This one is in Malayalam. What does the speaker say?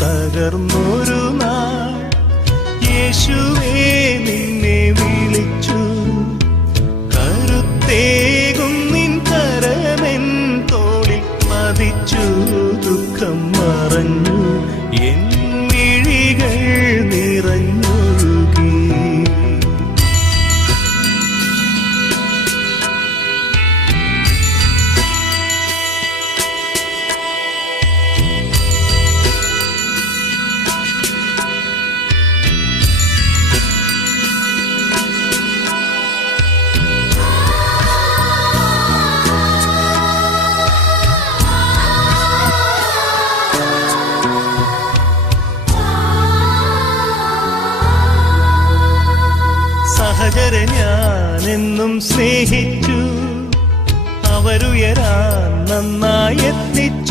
തകർന്നൊരു നാൾ യേശുവേ നിന്നെ വിളിച്ചു. കരുത്തേകും നിൻ കരമെൻ തോളിൽ പതിച്ചു. ദുഃഖം മറഞ്ഞു എൻ മിഴികൾ നിറഞ്ഞൊഴുകി. സഹചരെ ഞാനെന്നും സ്നേഹിച്ചു, അവരുയരാൻ നന്നായി യത്നിച്ചു.